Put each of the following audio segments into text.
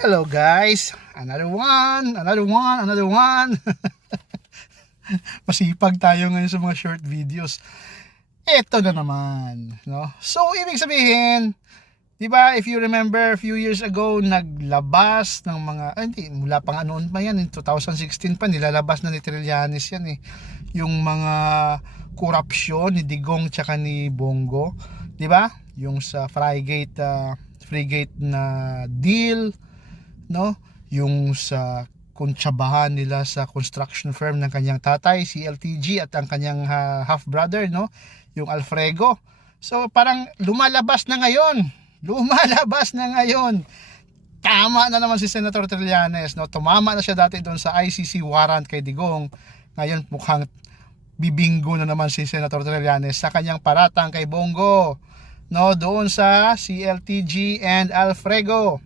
Hello guys, another one. Masipag tayo ngayon sa mga short videos. Ito na naman, no? So ibig sabihin, 'di ba, if you remember a few years ago, naglabas ng mga hindi mula pang noon pa yan, in 2016 pa nilalabas na ni Trillanes yan eh. Yung mga korupsyon ni Digong tsaka ni Bongo, 'di ba? Yung sa frigate na deal, no? Yung sa kontsabahan nila sa construction firm ng kanyang tatay, si LTG, at ang kanyang half brother, no? Yung Alfredo. So parang lumalabas na ngayon. Tama na naman si Senator Trillanes, no? Tumama na siya dati doon sa ICC warrant kay Digong. Ngayon mukhang bibinggo na naman si Senator Trillanes sa kanyang paratang kay Bongo, no? Doon sa CLTG and Alfredo.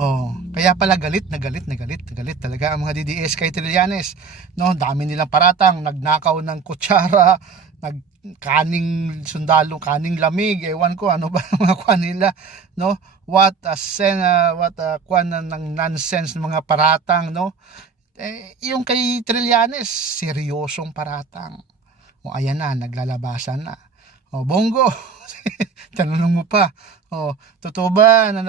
Oh, kaya pala galit talaga ang mga DDS kay Trillanes, no? Dami nilang paratang, nagnakaw ng kutsara, kaning sundalo, kaning lamig, ewan ko ano ba mga kwan nila, no? What a kwan ng nonsense ng mga paratang, no? Yung kay Trillanes, seryosong paratang. O ayan na, naglalabasan na. O Bongo, tanong mo pa, totoo ba na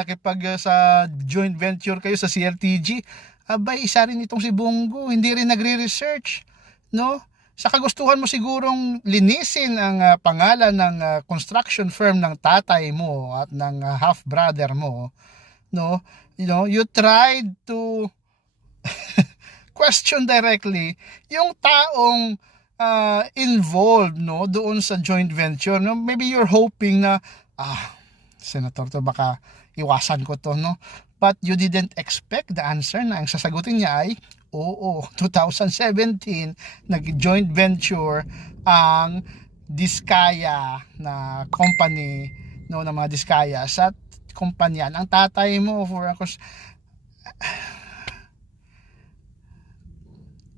sa joint venture kayo sa CLTG? Abay, isa rin itong si Bongo, hindi rin nagre-research, no? Sa kagustuhan mo sigurong linisin ang pangalan ng construction firm ng tatay mo at ng half brother mo, no? You tried to question directly yung taong involved, no, doon sa joint venture, no? Maybe you're hoping na Senator, to baka iwasan ko to, no? But you didn't expect the answer na ang sasagutin niya ay oo, 2017 nag-joint venture ang Diskaya na company, no, na mga Diskaya sa kumpanya ng tatay mo for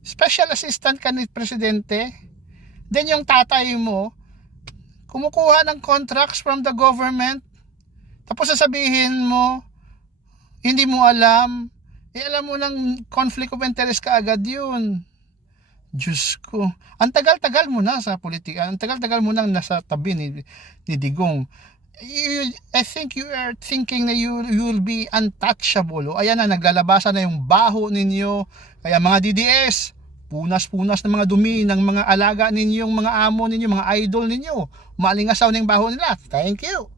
special assistant ka ni presidente. Then yung tatay mo kumukuha ng contracts from the government, tapos sasabihin mo hindi mo alam. Alam mo ng conflict of interest ka agad yun. Diyos ko, ang tagal-tagal mo na sa politika, ang tagal-tagal mo nang nasa tabi ni Digong. I think you are thinking na you will be untouchable. Ayan na, naglalabasan na yung baho ninyo. Kaya mga DDS, punas-punas ng mga dumi ng mga alaga ninyo, mga amo ninyo, mga idol ninyo. Malingasaw na yung baho nila. Thank you.